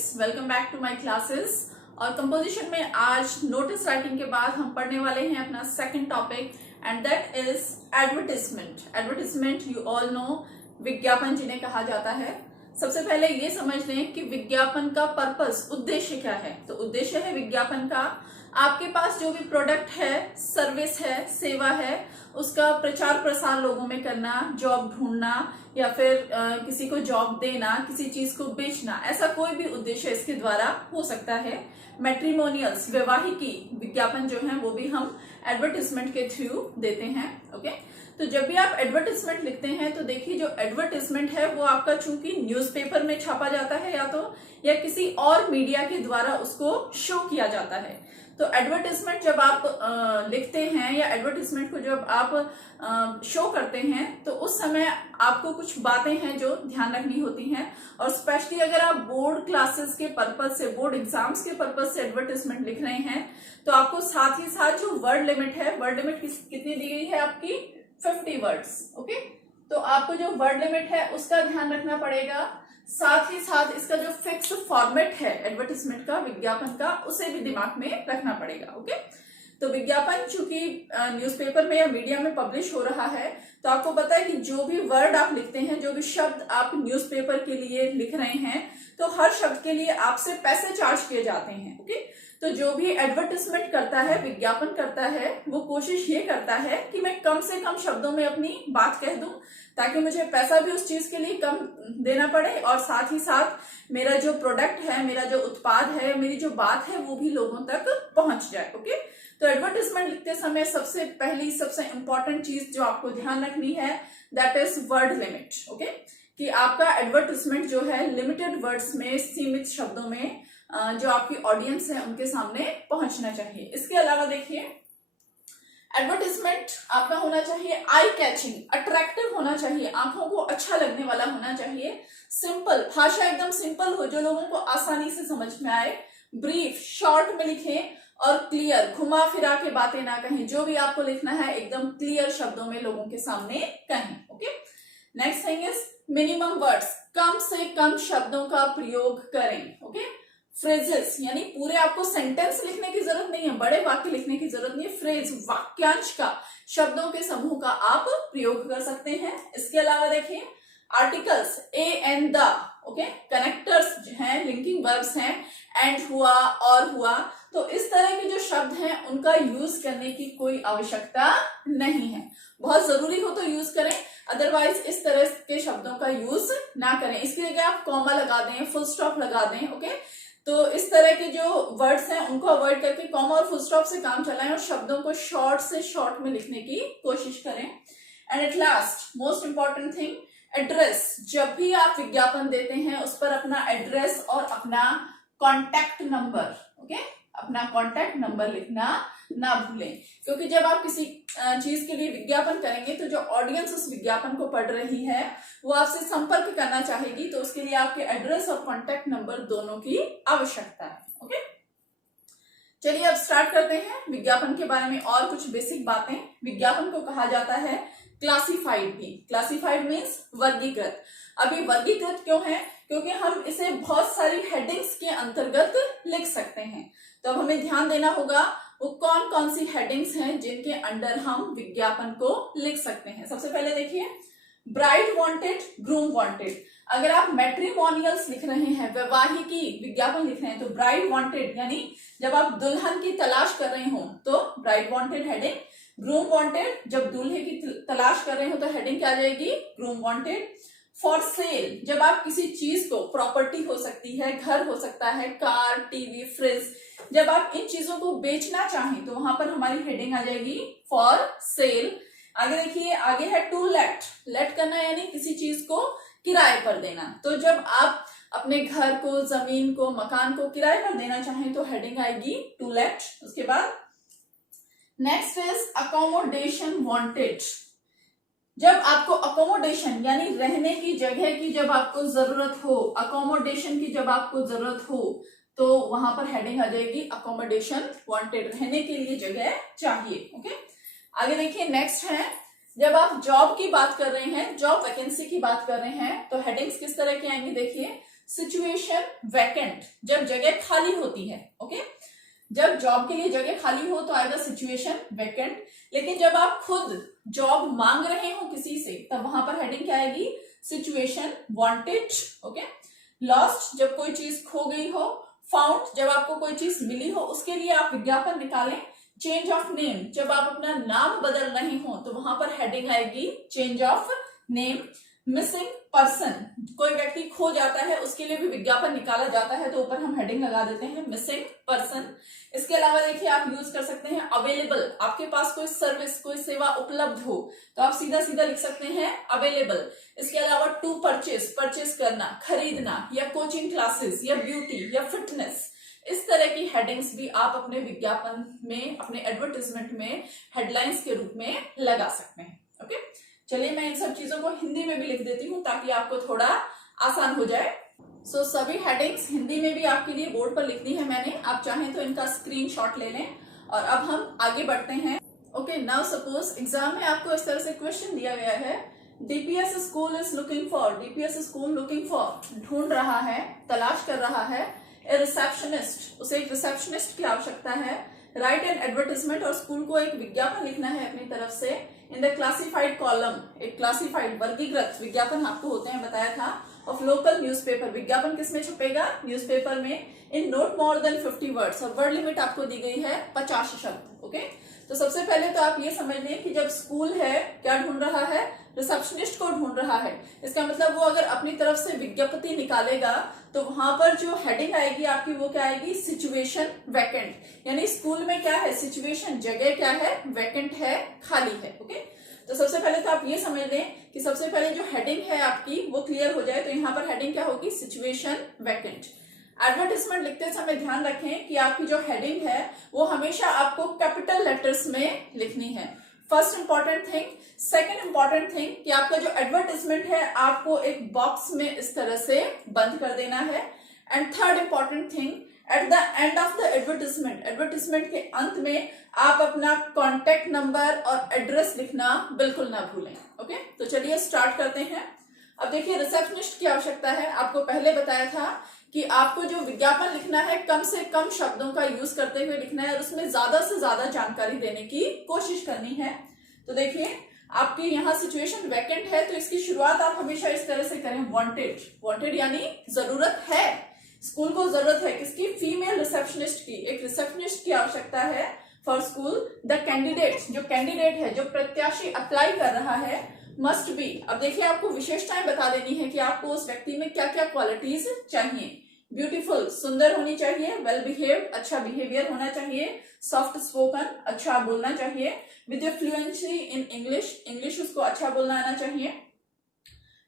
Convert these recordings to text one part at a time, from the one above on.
Students, welcome back to my classes. और composition में आज नोटिस राइटिंग के बाद हम पढ़ने वाले हैं अपना second topic and that is advertisement. Advertisement you all know, विज्ञापन जिन्हें कहा जाता है। सबसे पहले ये समझ लें कि विज्ञापन का पर्पस, उद्देश्य क्या है। तो उद्देश्य है विज्ञापन का, आपके पास जो भी प्रोडक्ट है, सर्विस है, सेवा है, उसका प्रचार प्रसार लोगों में करना, जॉब ढूंढना या फिर किसी को जॉब देना, किसी चीज को बेचना, ऐसा कोई भी उद्देश्य इसके द्वारा हो सकता है। मैट्रिमोनियल्स, वैवाहिकी विज्ञापन जो है वो भी हम एडवर्टिजमेंट के थ्रू देते हैं। ओके, तो जब भी आप एडवर्टिजमेंट लिखते हैं तो देखिए जो एडवर्टिजमेंट है वो आपका चूंकि न्यूज़पेपर में छापा जाता है या किसी और मीडिया के द्वारा उसको शो किया जाता है। तो एडवर्टिजमेंट जब आप लिखते हैं या एडवर्टिजमेंट को जब आप शो करते हैं तो उस समय आपको कुछ बातें हैं जो ध्यान रखनी होती हैं। और स्पेशली अगर आप बोर्ड क्लासेस के पर्पज से, बोर्ड एग्जाम्स के पर्पज से एडवर्टिजमेंट लिख रहे हैं तो आपको साथ ही साथ जो वर्ड लिमिट है, वर्ड लिमिट कितनी दी गई है आपकी 50 वर्ड्स। ओके, तो आपको जो वर्ड लिमिट है उसका ध्यान रखना पड़ेगा। साथ ही साथ इसका जो फिक्स फॉर्मेट है एडवर्टिजमेंट का, विज्ञापन का, उसे भी दिमाग में रखना पड़ेगा। ओके, तो विज्ञापन चूंकि न्यूज़पेपर में या मीडिया में पब्लिश हो रहा है तो आपको पता है कि जो भी वर्ड आप लिखते हैं, जो भी शब्द आप न्यूज़पेपर के लिए लिख रहे हैं, तो हर शब्द के लिए आपसे पैसे चार्ज किए जाते हैं। ओके, तो जो भी एडवर्टिजमेंट करता है, विज्ञापन करता है, वो कोशिश ये करता है कि मैं कम से कम शब्दों में अपनी बात कह दूं ताकि मुझे पैसा भी उस चीज के लिए कम देना पड़े और साथ ही साथ मेरा जो प्रोडक्ट है, मेरा जो उत्पाद है, मेरी जो बात है वो भी लोगों तक पहुंच जाए। ओके, तो एडवर्टिजमेंट लिखते समय सबसे पहली, सबसे इंपॉर्टेंट चीज जो आपको ध्यान रखनी है that is word limit. Okay, कि आपका एडवर्टिजमेंट जो है लिमिटेड वर्ड्स में, सीमित शब्दों में जो आपकी ऑडियंस है उनके सामने पहुंचना चाहिए। इसके अलावा देखिए एडवर्टिजमेंट आपका होना चाहिए आई कैचिंग, अट्रैक्टिव होना चाहिए, आंखों को अच्छा लगने वाला होना चाहिए। सिंपल, भाषा एकदम सिंपल हो जो लोगों को आसानी से समझ में आए। ब्रीफ, शॉर्ट में लिखें और क्लियर, घुमा फिरा के बातें ना कहें। जो भी आपको लिखना है एकदम क्लियर शब्दों में लोगों के सामने कहें। Okay, next thing is minimum words, कम से कम शब्दों का प्रयोग करें। ओके, फ्रेजेस यानी पूरे आपको सेंटेंस लिखने की जरूरत नहीं है, बड़े वाक्य लिखने की जरूरत नहीं है। फ्रेज, वाक्यांश का, शब्दों के समूह का आप प्रयोग कर सकते हैं। इसके अलावा देखिए articles, A and the, okay, connectors हैं, लिंकिंग वर्ब्स हैं, एंड हुआ और हुआ। तो इस तरह के जो शब्द हैं उनका यूज करने की कोई आवश्यकता नहीं है। बहुत जरूरी हो तो यूज करें, अदरवाइज इस तरह के शब्दों का यूज ना करें। इसकी जगह आप कॉमा लगा दें, फुल स्टॉप लगा दें। ओके, तो इस तरह के जो वर्ड्स हैं उनको अवॉइड करके कॉमा और फुल स्टॉप से काम चलाएं और शब्दों को शॉर्ट से शॉर्ट में लिखने की कोशिश करें। And at last most important thing, address. जब भी आप विज्ञापन देते हैं उस पर अपना एड्रेस और अपना कॉन्टैक्ट नंबर, ओके, अपना कॉन्टैक्ट नंबर लिखना ना भूलें। क्योंकि जब आप किसी चीज के लिए विज्ञापन करेंगे तो जो ऑडियंस उस विज्ञापन को पढ़ रही है वो आपसे संपर्क करना चाहेगी, तो उसके लिए आपके एड्रेस और कॉन्टैक्ट नंबर दोनों की आवश्यकता है। ओके, चलिए अब स्टार्ट करते हैं विज्ञापन के बारे में और कुछ बेसिक बातें। विज्ञापन को कहा जाता है क्लासिफाइड भी। क्लासिफाइड मीन्स वर्गीकृत। अभी वर्गीकृत क्यों है? क्योंकि हम इसे बहुत सारी हेडिंग्स के अंतर्गत लिख सकते हैं। तो अब हमें ध्यान देना होगा वो कौन कौन सी हेडिंग्स हैं जिनके अंडर हम विज्ञापन को लिख सकते हैं। सबसे पहले देखिए ब्राइड वांटेड, ग्रूम वांटेड। अगर आप मैट्रिमोनियल्स लिख रहे हैं, वैवाहिकी विज्ञापन लिख रहे हैं, तो ब्राइड वांटेड यानी जब आप दुल्हन की तलाश कर रहे हो तो bride wanted heading. Groom wanted, जब दूल्हे की तलाश कर रहे हो तो हेडिंग क्या आ जाएगी? Groom wanted. फॉर सेल, जब आप किसी चीज को, प्रॉपर्टी हो सकती है, घर हो सकता है, कार, टीवी, फ्रिज, जब आप इन चीजों को बेचना चाहें तो वहां पर हमारी हेडिंग आ जाएगी फॉर सेल। आगे देखिए, आगे है टू लेट। लेट करना यानी किसी चीज को किराए पर देना। तो जब आप अपने घर को, जमीन को, मकान को किराए पर देना चाहें तो हेडिंग आएगी टू लेट। उसके बाद नेक्स्ट इज अकोमोडेशन वांटेड। जब आपको अकोमोडेशन यानी रहने की जगह की जब आपको जरूरत हो, अकोमोडेशन की जब आपको जरूरत हो तो वहां पर हेडिंग आ जाएगी अकोमोडेशन वांटेड, रहने के लिए जगह चाहिए। ओके, आगे देखिए नेक्स्ट है जब आप जॉब की बात कर रहे हैं, जॉब वैकेंसी की बात कर रहे हैं तो हेडिंग्स किस तरह की आएंगी? देखिए सिचुएशन वैकेंट, जब जगह खाली होती है, ओके। जब जॉब के लिए जगह खाली हो तो आएगा सिचुएशन वैकेंट, लेकिन जब आप खुद जॉब मांग रहे हो किसी से तब वहां पर हेडिंग क्या आएगी, सिचुएशन वांटेड, ओके। लॉस्ट, जब कोई चीज खो गई हो। फाउंड, जब आपको कोई चीज मिली हो उसके लिए आप विज्ञापन निकालें। चेंज ऑफ नेम, जब आप अपना नाम बदल रहे हो तो वहां पर हेडिंग आएगी change of name. Missing person, कोई व्यक्ति खो जाता है उसके लिए भी विज्ञापन निकाला जाता है तो ऊपर हम हेडिंग लगा देते हैं मिसिंग पर्सन। इसके अलावा देखिए आप यूज कर सकते हैं अवेलेबल, आपके पास कोई सर्विस कोई सेवा उपलब्ध हो तो आप सीधा सीधा लिख सकते हैं अवेलेबल। इसके अलावा टू परचेस, परचेस करना, खरीदना, या कोचिंग क्लासेस, या ब्यूटी, या फिटनेस, इस तरह की हेडिंग्स भी आप अपने विज्ञापन में, अपने एडवर्टाइजमेंट में हेडलाइंस के रूप में लगा सकते हैं, ओके। चलिए मैं इन सब चीजों को हिंदी में भी लिख देती हूँ ताकि आपको थोड़ा आसान हो जाए। सो सभी हेडिंग्स हिंदी में भी आपके लिए बोर्ड पर लिख दी है मैंने, आप चाहें तो इनका स्क्रीनशॉट ले लें। और अब हम आगे बढ़ते हैं, ओके। नाउ सपोज एग्जाम में आपको इस तरह से क्वेश्चन दिया गया है, DPS school is looking for, DPS school looking for, ढूंढ रहा है, तलाश कर रहा है, ए रिसेप्शनिस्ट, उसे एक रिसेप्शनिस्ट की आवश्यकता है। राइट एन एडवर्टाइजमेंट, और स्कूल को एक विज्ञापन लिखना है अपनी तरफ से। इन द क्लासिफाइड कॉलम, एक क्लासिफाइड वर्गीकृत विज्ञापन आपको होते हैं बताया था, ऑफ लोकल न्यूज़पेपर, विज्ञापन किसमें छपेगा, न्यूज़पेपर में। In note more than 50 words, और वर्ड लिमिट आपको दी गई है 50 शब्द, ओके। तो सबसे पहले तो आप ये समझ लें कि जब स्कूल है क्या ढूंढ रहा है, रिसेप्शनिस्ट को ढूंढ रहा है। इसका मतलब वो अगर अपनी तरफ से विज्ञप्ति निकालेगा तो वहां पर जो हेडिंग आएगी आपकी वो क्या आएगी, सिचुएशन वैकेंट। यानी स्कूल में क्या है, सिचुएशन, जगह क्या है, वैकेंट है, खाली है, ओके। तो सबसे पहले तो आप ये समझ लें कि सबसे पहले जो हेडिंग है आपकी वो क्लियर हो जाए, तो यहाँ पर हेडिंग क्या होगी, सिचुएशन वैकेंट। एडवर्टाइजमेंट लिखते समय ध्यान रखें कि आपकी जो हेडिंग है वो हमेशा आपको कैपिटल लेटर्स में लिखनी है, first important thing. Second important thing कि आपका जो एडवर्टाइजमेंट है आपको एक बॉक्स में इस तरह से बंद कर देना है। And third important thing, at the end of the advertisement, advertisement के अंत में आप अपना कॉन्टेक्ट नंबर और एड्रेस लिखना बिल्कुल ना भूलें, ओके। तो चलिए स्टार्ट करते हैं। अब देखिए रिसेप्शनिस्ट की आवश्यकता है, आपको पहले बताया था कि आपको जो विज्ञापन लिखना है कम से कम शब्दों का यूज करते हुए लिखना है और उसमें ज्यादा से ज्यादा जानकारी देने की कोशिश करनी है। तो देखिए आपकी यहाँ सिचुएशन वैकेंट है तो इसकी शुरुआत आप हमेशा इस तरह से करें, वांटेड, वांटेड यानी जरूरत है, स्कूल को जरूरत है किसकी, फीमेल रिसेप्शनिस्ट की, एक रिसेप्शनिस्ट की आवश्यकता है फॉर स्कूल। द कैंडिडेट, जो कैंडिडेट है, जो प्रत्याशी अप्लाई कर रहा है, मस्ट बी, अब देखिए आपको विशेषताएं बता देनी है कि आपको उस व्यक्ति में क्या क्या क्वालिटीज चाहिए। ब्यूटीफुल, सुंदर होनी चाहिए, वेल बिहेव्ड, अच्छा बिहेवियर होना चाहिए, सॉफ्ट स्पोकन, अच्छा बोलना चाहिए, with fluency in English, English उसको अच्छा बोलना आना चाहिए।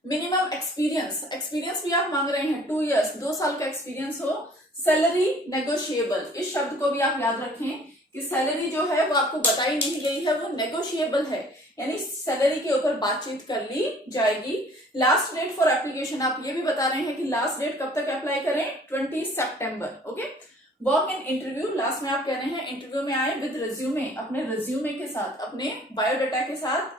मिनिमम एक्सपीरियंस, एक्सपीरियंस भी आप मांग रहे हैं 2 इयर्स, 2 साल का एक्सपीरियंस हो। सैलरी नेगोशिएबल, इस शब्द को भी आप याद रखें कि सैलरी जो है वो आपको बताई नहीं गई है, वो नेगोशिएबल है, यानी सैलरी के ऊपर बातचीत कर ली जाएगी। लास्ट डेट फॉर एप्लीकेशन, आप ये भी बता रहे हैं कि लास्ट डेट कब तक अप्लाई करें, 20 सितंबर, okay. Walk in interview, last में आप कह रहे हैं इंटरव्यू में आए विद रिज्यूमे, अपने रिज्यूमे के साथ, अपने बायोडाटा के साथ,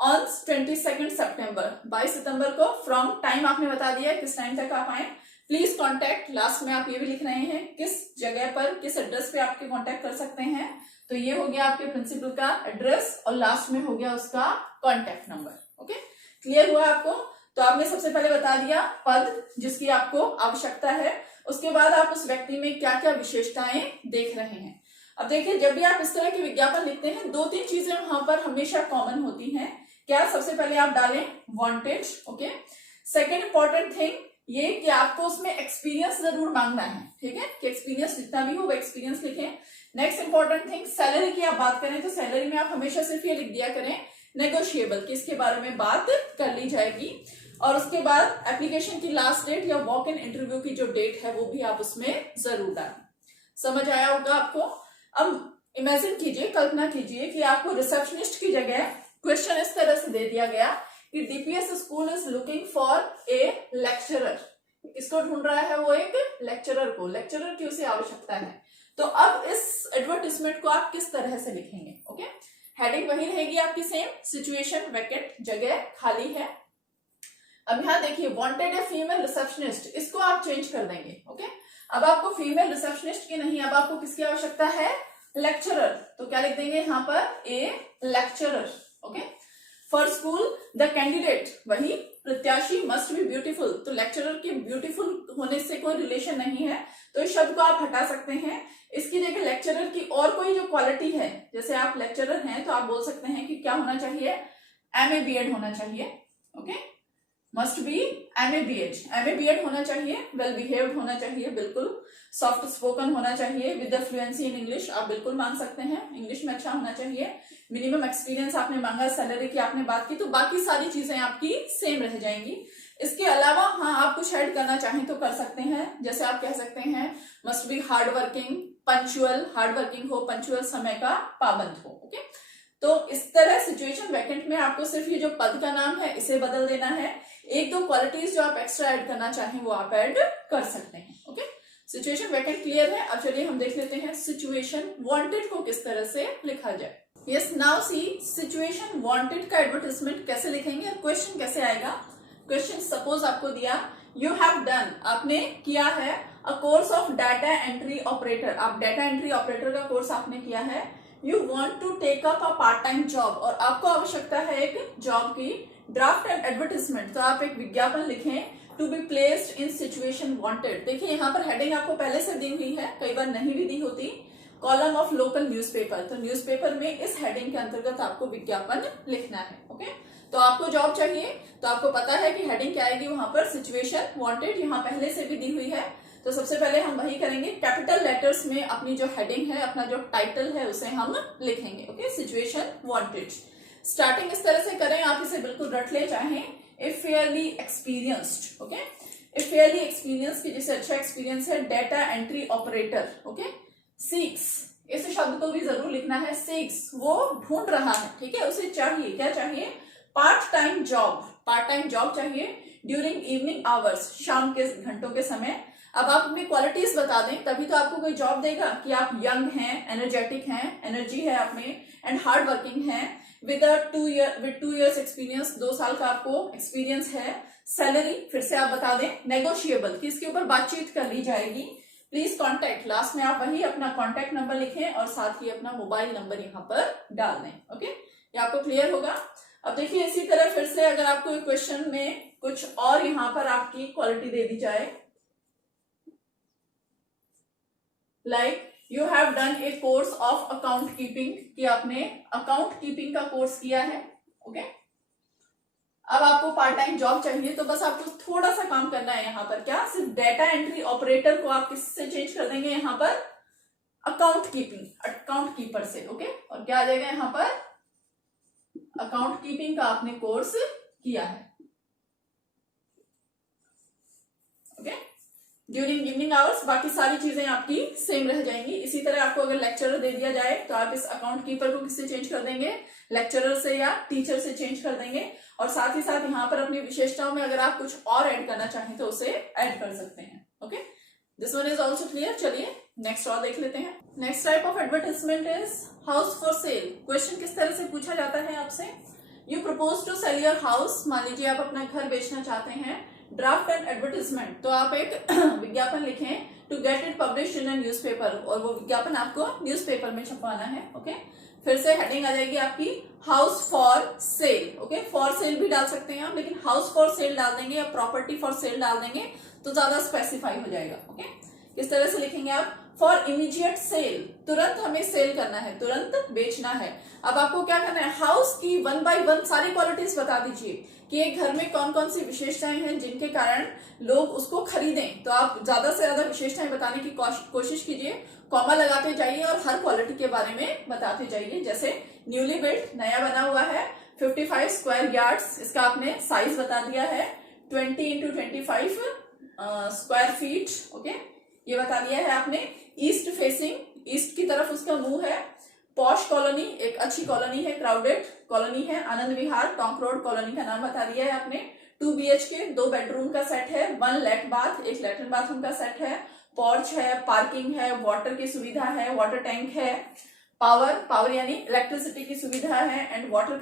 ऑन 22 सितंबर, 22 सितंबर को। फ्रॉम, टाइम आपने बता दिया किस टाइम तक आप आए। प्लीज कॉन्टेक्ट, लास्ट में आप ये भी लिख रहे हैं किस जगह पर, किस एड्रेस पे आपके कॉन्टेक्ट कर सकते हैं। तो ये हो गया आपके प्रिंसिपल का एड्रेस और लास्ट में हो गया उसका कॉन्टेक्ट नंबर, ओके। क्लियर हुआ आपको? तो आपने सबसे पहले बता दिया पद जिसकी आपको आवश्यकता है, उसके बाद आप उस व्यक्ति में क्या क्या विशेषताएं देख रहे हैं। अब देखिए जब भी आप इस तरह के विज्ञापन लिखते हैं 2-3 चीजें वहां पर हमेशा कॉमन होती हैं। क्या, सबसे पहले आप डालें wanted, okay. Second important thing ये कि आपको उसमें एक्सपीरियंस जरूर मांगना है, ठीक है, कि एक्सपीरियंस जितना भी हो वो एक्सपीरियंस लिखें। नेक्स्ट इंपॉर्टेंट थिंग, सैलरी की आप बात करें तो सैलरी में आप हमेशा सिर्फ ये लिख दिया करें नेगोशिएबल, कि इसके बारे में बात कर ली जाएगी। और उसके बाद एप्लीकेशन की लास्ट डेट या वॉक इन इंटरव्यू की जो डेट है वो भी आप उसमें जरूर डालें। समझ आया होगा आपको? अब इमेजिन कीजिए, कल्पना कीजिए कि आपको रिसेप्शनिस्ट की जगह क्वेश्चन इस तरह से दे दिया गया कि DPS school is looking for a lecturer, किसको ढूंढ रहा है वो, एक लेक्चरर को, लेक्चरर की उसे आवश्यकता है। तो अब इस एडवर्टाइजमेंट को आप किस तरह से लिखेंगे, ओके। हेडिंग वही रहेगी आपकी सेम, सिचुएशन वैकेंट, जगह खाली है। अब यहाँ देखिए वांटेड ए फीमेल रिसेप्शनिस्ट, इसको आप चेंज कर देंगे। ओके, अब आपको फीमेल रिसेप्शनिस्ट की नहीं, अब आपको किसकी आवश्यकता है, लेक्चरर। तो क्या लिख देंगे यहाँ पर, ए lecturer. Okay, for school the candidate, वही प्रत्याशी मस्ट बी ब्यूटीफुल, तो लेक्चरर की ब्यूटीफुल होने से कोई रिलेशन नहीं है, तो इस शब्द को आप हटा सकते हैं। इसकी जगह लेक्चरर की और कोई जो क्वालिटी है, जैसे आप लेक्चरर हैं तो आप बोल सकते हैं कि क्या होना चाहिए, MA BEd होना चाहिए। Okay, must be MA BEd होना चाहिए, वेल बिहेव्ड होना चाहिए, बिल्कुल सॉफ्ट स्पोकन होना चाहिए, with the fluency in English, आप बिल्कुल मांग सकते हैं, इंग्लिश में अच्छा होना चाहिए। मिनिमम एक्सपीरियंस आपने मांगा, सैलरी की आपने बात की, तो बाकी सारी चीजें आपकी सेम रह जाएंगी। इसके अलावा हाँ, आप कुछ ऐड करना चाहें तो कर सकते हैं, जैसे आप कह सकते हैं must be hard working, punctual, hard working हो, पंचुअल, समय का पाबंद हो। ओके, तो इस तरह सिचुएशन वैकेंट में आपको सिर्फ ये जो पद का नाम है इसे बदल देना है, एक दो क्वालिटीज जो आप एक्स्ट्रा ऐड करना चाहें वो आप ऐड कर सकते हैं। ओके, सिचुएशन वैकेंट क्लियर है। अब चलिए हम देख लेते हैं सिचुएशन वांटेड को किस तरह से लिखा जाए। Yes, now see situation wanted का एडवर्टाइजमेंट कैसे लिखेंगे, क्वेश्चन कैसे आएगा। क्वेश्चन सपोज आपको दिया, यू हैव डन, आपने किया है, a course of data entry operator, आप डाटा एंट्री ऑपरेटर का कोर्स आपने किया है। You want to take up a part time job, और आपको आवश्यकता है एक जॉब की। ड्राफ्ट एंड एडवर्टाइजमेंट, तो आप एक विज्ञापन लिखें, to be placed in situation wanted. देखिए यहाँ पर हेडिंग आपको पहले से दी हुई है, कई बार नहीं भी दी होती। कॉलम ऑफ लोकल न्यूज़पेपर, तो न्यूज़पेपर में इस हेडिंग के अंतर्गत आपको विज्ञापन लिखना है। ओके, तो आपको जॉब चाहिए, तो आपको पता है कि हेडिंग क्या आएगी वहां पर, सिचुएशन वांटेड, यहाँ पहले से भी दी हुई है। तो सबसे पहले हम वही करेंगे, कैपिटल लेटर्स में अपनी जो हेडिंग है, अपना जो टाइटल है उसे हम लिखेंगे। Okay, situation wanted. स्टार्टिंग इस तरह से करें, आप इसे बिल्कुल रट ले चाहें, if fairly experienced. Okay, if fairly experience की जैसे अच्छा एक्सपीरियंस है, data entry operator. Okay, seeks, इस शब्द को भी जरूर लिखना है, सीक्स, वो ढूंढ रहा है, ठीक है, उसे चाहिए, क्या चाहिए, part time job, part time job चाहिए, ड्यूरिंग इवनिंग आवर्स, शाम के घंटों के समय। अब आप अपनी क्वालिटीज बता दें, तभी तो आपको कोई जॉब देगा कि आप यंग हैं, एनर्जेटिक हैं, एनर्जी है आप में, एंड हार्ड वर्किंग हैं, विद 2 years एक्सपीरियंस, 2 साल का आपको एक्सपीरियंस है। सैलरी फिर से आप बता दें, नेगोशिएबल, कि इसके ऊपर बातचीत कर ली जाएगी। प्लीज कॉन्टेक्ट, लास्ट में आप वही अपना कॉन्टेक्ट नंबर लिखें और साथ ही अपना मोबाइल नंबर यहाँ पर डाल दें। ओके, ये आपको क्लियर होगा। अब देखिए इसी तरह फिर से अगर आपको क्वेश्चन में कुछ और यहाँ पर आपकी क्वालिटी दे दी जाए, like you have done A course of account keeping, कि आपने अकाउंट कीपिंग का कोर्स किया है। ओके, अब आपको पार्ट टाइम जॉब चाहिए, तो बस आपको थोड़ा सा काम करना है यहाँ पर, क्या, सिर्फ डाटा एंट्री ऑपरेटर को आप किससे चेंज कर देंगे, यहाँ पर अकाउंट कीपिंग, अकाउंट कीपर से। ओके, और क्या आ जाएगा यहाँ पर, अकाउंट कीपिंग का आपने कोर्स किया है। ओके, ड्यूरिंग इवनिंग आवर्स, बाकी सारी चीजें आपकी सेम रह जाएंगी। इसी तरह आपको अगर लेक्चरर दे दिया जाए तो आप इस अकाउंट कीपर को किससे चेंज कर देंगे, लेक्चरर से या टीचर से चेंज कर देंगे। और साथ ही साथ यहाँ पर अपनी विशेषताओं में अगर आप कुछ और ऐड करना चाहें तो उसे ऐड कर सकते हैं। Okay, this one is also clear. चलिए नेक्स्ट और देख लेते हैं। Next type of advertisement is house for sale. Question किस तरह से पूछा जाता है आपसे, you propose to sell your house, मान लीजिए आप अपना घर बेचना चाहते हैं। ड्राफ्ट एंड एडवर्टाइजमेंट, तो आप एक विज्ञापन लिखें, to get it publish in a newspaper, और वो विज्ञापन आपको न्यूज़पेपर में छपवाना है। ओके, फिर से हेडिंग आ जाएगी आपकी house for cell. Okay, for sale भी डाल सकते हैं आप, लेकिन हाउस फॉर सेल डाल देंगे या प्रॉपर्टी फॉर सेल डाल देंगे तो ज्यादा स्पेसिफाई हो जाएगा। ओके, किस तरह से लिखेंगे आप, फॉर इमीडिएट सेल, तुरंत हमें सेल करना है, तुरंत बेचना है। अब आपको क्या करना है, हाउस की 1 by 1 सारी क्वालिटीज बता दीजिए कि एक घर में कौन कौन सी विशेषताएं हैं जिनके कारण लोग उसको खरीदें। तो आप ज्यादा से ज्यादा विशेषताएं बताने की कोशिश कीजिए, कॉमा लगाते जाइए और हर क्वालिटी के बारे में बताते जाइए। जैसे न्यूली बिल्ट, नया बना हुआ है, 55 स्क्वायर यार्ड्स, इसका आपने साइज बता दिया है, 20 into 25 स्क्वायर फीट। ओके, ये बता दिया है आपने। ईस्ट फेसिंग, ईस्ट की तरफ उसका मुंह है। पॉश कॉलोनी, एक अच्छी कॉलोनी है, क्राउडेड कॉलोनी है। आनंद विहार, टोंक रोड कॉलोनी का नाम बता दिया है आपने। 2 BHK, 2 बेडरूम का सेट है, 1 लेट बाथ, एक लेट्रिन बाथरूम का सेट है, पोर्च है, पार्किंग है, वाटर की सुविधा है, वाटर टैंक है, पावर यानी इलेक्ट्रिसिटी की सुविधा है, एंड वाटर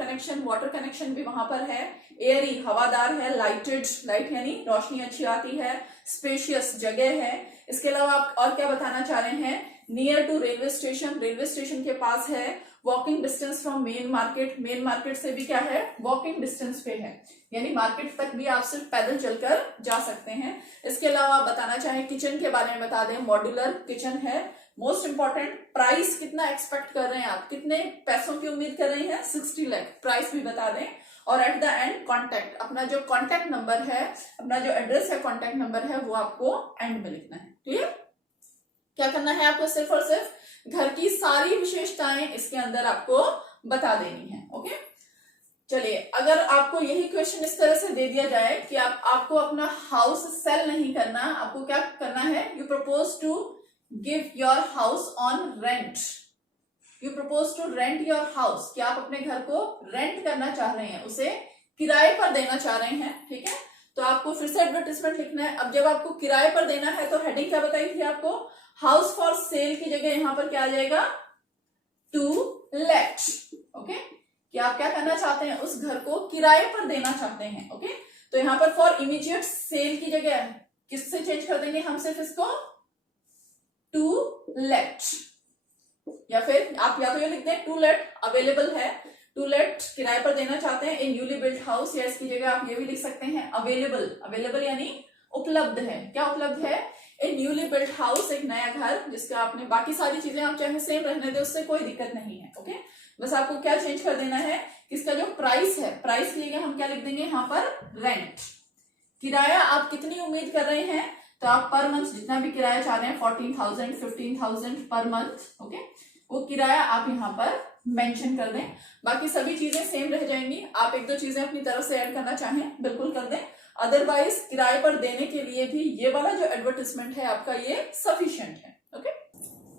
कनेक्शन भी वहां पर है, एयरी हवादार है, लाइट यानी रोशनी अच्छी आती है, स्पेशियस जगह है। इसके अलावा आप और क्या बताना चाह रहे हैं, नियर टू रेलवे स्टेशन के पास है, walking distance from main market से भी क्या है, वॉकिंग डिस्टेंस पे है, यानी मार्केट तक भी आप सिर्फ पैदल चलकर जा सकते हैं। इसके अलावा बताना चाहें किचन के बारे में बता दें, मॉड्यूलर किचन है। मोस्ट इंपॉर्टेंट, प्राइस कितना एक्सपेक्ट कर रहे हैं आप, कितने पैसों की उम्मीद कर रहे हैं, 60 लाख, प्राइस भी बता दें। और एट द एंड कॉन्टैक्ट, अपना जो कॉन्टैक्ट नंबर है, अपना जो एड्रेस है, कॉन्टैक्ट नंबर है, वो आपको एंड में लिखना है। क्लियर? क्या करना है आपको, सिर्फ और सिर्फ घर की सारी विशेषताएं इसके अंदर आपको बता देनी है। ओके, चलिए, अगर आपको यही क्वेश्चन इस तरह से दे दिया जाए कि आपको अपना हाउस सेल नहीं करना, आपको क्या करना है, you propose to give your house on rent, you propose to rent your house, कि आप अपने घर को रेंट करना चाह रहे हैं, उसे किराए पर देना चाह रहे हैं। ठीक है, तो आपको फिर से एडवर्टाइजमेंट लिखना है। अब जब आपको किराए पर देना है तो हेडिंग क्या बताई थी आपको, हाउस फॉर सेल की जगह यहां पर क्या आ जाएगा, टू लेट। ओके, कि आप क्या करना चाहते हैं, उस घर को किराए पर देना चाहते हैं। ओके, तो यहां पर फॉर इमीडिएट सेल की जगह किससे चेंज कर देंगे हम, सिर्फ इसको टू लेट, या फिर आप या तो ये लिख दें टू लेट अवेलेबल है, टू लेट किराए पर देना चाहते हैं इन न्यूली बिल्ट हाउस, या इसकी जगह आप ये भी लिख सकते हैं अवेलेबल यानी उपलब्ध है। क्या उपलब्ध है, इन न्यूली बिल्ट हाउस, एक नया घर जिसका आपने, बाकी सारी चीजें आप चाहे सेम रहने दे, उससे कोई दिक्कत नहीं है। ओके, बस आपको क्या चेंज कर देना है, इसका जो प्राइस है, प्राइस की जगह हम क्या लिख देंगे यहाँ पर, रेंट। किराया आप कितनी उम्मीद कर रहे हैं, तो आप पर मंथ जितना भी किराया चाह रहे हैं, 14,000 15,000 पर मंथ। ओके, वो किराया आप यहाँ पर मेंशन कर दें, बाकी सभी चीजें सेम रह जाएंगी। आप एक दो चीजें अपनी तरफ से ऐड करना चाहें बिल्कुल कर दें, अदरवाइज किराए पर देने के लिए भी ये वाला जो एडवर्टाइजमेंट है आपका, ये सफिशिएंट है। ओके,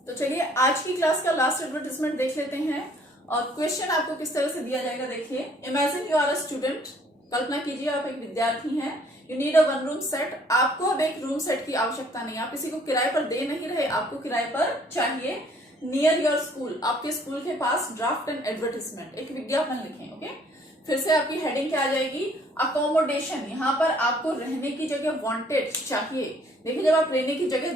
तो चलिए आज की क्लास का लास्ट एडवर्टाइजमेंट देख लेते हैं, और क्वेश्चन आपको किस तरह से दिया जाएगा देखिए। Imagine you are a student, कल्पना कीजिए आप एक विद्यार्थी हैं, you need a one room set, आपको अब एक रूम सेट की आवश्यकता नहीं, आप किसी को किराए पर दे नहीं रहे, आपको किराए पर चाहिए। नियर योर स्कूल, आपके स्कूल के पास ड्राफ्ट एंड एडवर्टाइजमेंट, एक विज्ञापन लिखें। ओके, फिर से आपकी हेडिंग क्या आ जाएगी, अकोमोडेशन, यहाँ पर आपको रहने की जगह वांटेड चाहिए। देखिए, जब आप रहने की जगह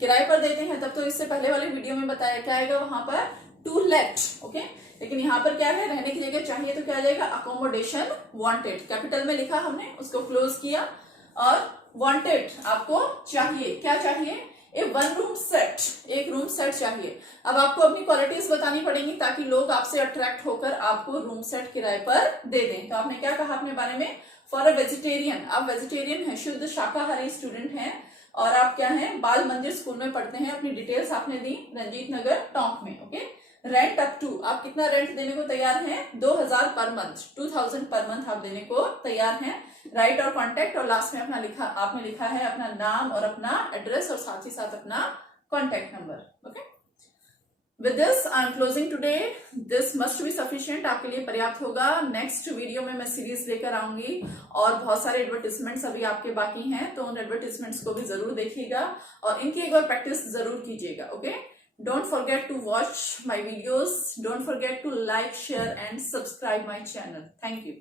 किराए पर देते हैं तब तो इससे पहले वाले वीडियो में बताया क्या आएगा वहां पर, टू लेट। ओके, लेकिन यहाँ पर क्या है, रहने की जगह चाहिए तो क्या आ जाएगा, अकोमोडेशन वांटेड, कैपिटल में लिखा हमने, उसको क्लोज किया, और वांटेड आपको चाहिए, क्या चाहिए, ए वन रूम सेट, एक रूम सेट चाहिए। अब आपको अपनी क्वालिटीज बतानी पड़ेंगी ताकि लोग आपसे अट्रैक्ट होकर आपको रूम सेट किराए पर दे दें। तो आपने क्या कहा अपने बारे में, फॉर अ वेजिटेरियन, आप वेजिटेरियन हैं, शुद्ध शाकाहारी स्टूडेंट हैं, और आप क्या हैं, बाल मंदिर स्कूल में पढ़ते हैं, अपनी डिटेल्स आपने दी, रंजीत नगर टोंक में। ओके, रेंट अप टू, आप कितना रेंट देने को तैयार हैं, 2,000 पर मंथ, 2,000 पर मंथ आप देने को तैयार हैं। राइट और कॉन्टेक्ट, और लास्ट में आपने लिखा है अपना नाम और अपना एड्रेस, और साथ ही साथ अपना contact number. Okay, with this I am closing today, this must be sufficient, आपके लिए पर्याप्त होगा। नेक्स्ट वीडियो में मैं सीरीज लेकर आऊंगी, और बहुत सारे एडवर्टाइजमेंट्स अभी आपके बाकी हैं, तो उन एडवर्टाइजमेंट्स को भी जरूर देखिएगा और इनकी एक बार प्रैक्टिस जरूर कीजिएगा। Okay, don't forget to watch my videos, don't forget to like, share and subscribe my channel. Thank you.